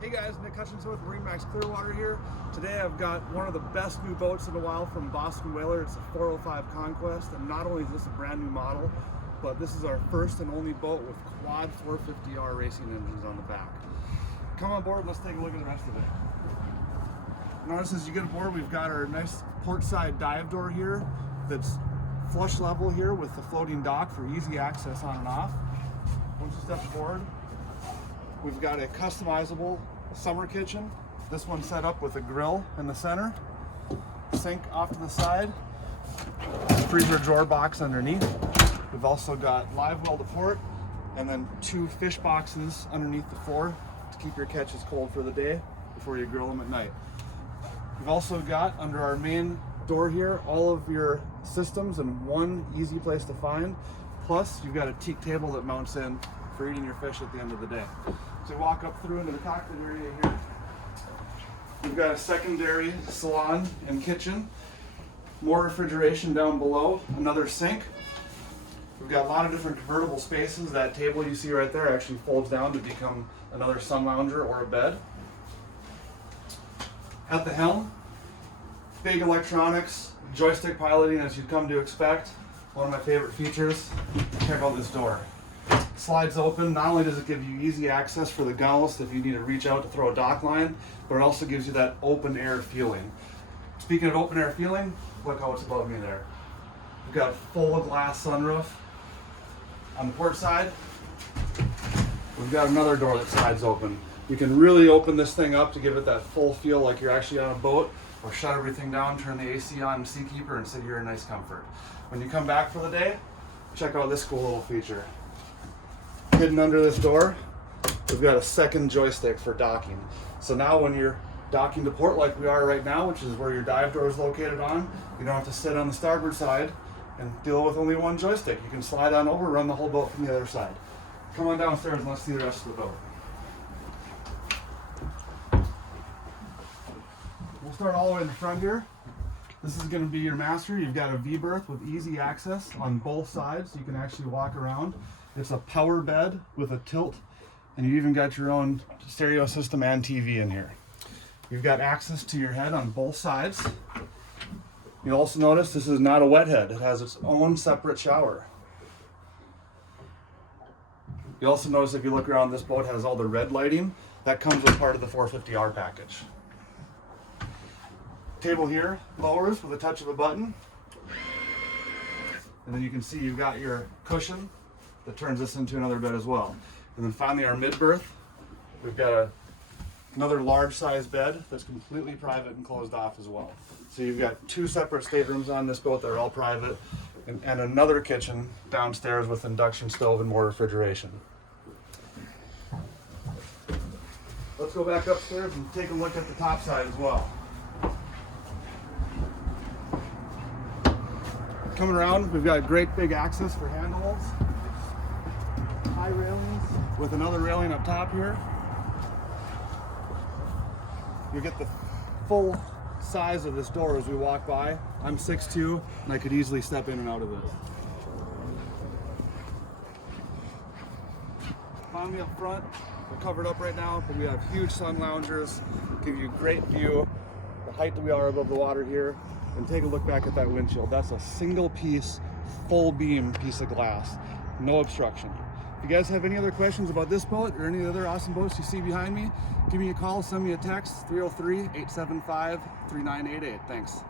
Hey guys, Nick Hutchinson with MarineMax Clearwater here. Today I've got one of the best new boats in a while from Boston Whaler. It's a 405 Conquest, and not only is this a brand new model, but this is our first and only boat with quad 450R racing engines on the back. Come on board and let's take a look at the rest of it. Notice as you get aboard, we've got our nice port side dive door here that's flush level here with the floating dock for easy access on and off. Once you step aboard, we've got a customizable summer kitchen. This one's set up with a grill in the center, sink off to the side, freezer drawer box underneath. We've also got live well to port, and then 2 fish boxes underneath the floor to keep your catches cold for the day before you grill them at night. We've also got under our main door here all of your systems in one easy place to find. Plus, you've got a teak table that mounts in for eating your fish at the end of the day. So you walk up through into the cockpit area here. We've got a secondary salon and kitchen, more refrigeration down below, another sink. We've got a lot of different convertible spaces. That table you see right there actually folds down to become another sun lounger or a bed. At the helm, big electronics, joystick piloting as you'd come to expect. One of my favorite features. Check out this door. Slides open. Not only does it give you easy access for the gunnels if you need to reach out to throw a dock line, but it also gives you that open air feeling. Speaking of open air feeling, look how it's above me there. We've got a full glass sunroof. On the port side, we've got another door that slides open. You can really open this thing up to give it that full feel like you're actually on a boat, or shut everything down, turn the AC on in Seakeeper, and sit here in nice comfort. When you come back for the day, check out this cool little feature. Hidden under this door, we've got a second joystick for docking. So now when you're docking to port like we are right now, which is where your dive door is located on, you don't have to sit on the starboard side and deal with only one joystick. You can slide on over, run the whole boat from the other side. Come on downstairs and let's see the rest of the boat. We'll start all the way in the front here. This is going to be your master. You've got a V-Berth with easy access on both sides. You can actually walk around. It's a power bed with a tilt, and you even got your own stereo system and TV in here. You've got access to your head on both sides. You'll also notice this is not a wet head. It has its own separate shower. You also notice if you look around, this boat has all the red lighting. That comes with part of the 450R package. Table here lowers with a touch of a button. And then you can see you've got your cushion that turns this into another bed as well. And then finally our mid-berth, we've got another large size bed that's completely private and closed off as well. So you've got 2 separate staterooms on this boat that are all private, and another kitchen downstairs with induction stove and more refrigeration. Let's go back upstairs and take a look at the top side as well. Coming around, we've got great big access for handholds. High railings with another railing up top here. You get the full size of this door as we walk by. I'm 6'2", and I could easily step in and out of this. Finally up front, we're covered up right now, but we have huge sun loungers, give you great view, the height that we are above the water here, and take a look back at that windshield. That's a single piece, full beam piece of glass, no obstruction. If you guys have any other questions about this boat or any other awesome boats you see behind me, give me a call, send me a text, 303-875-3988. Thanks.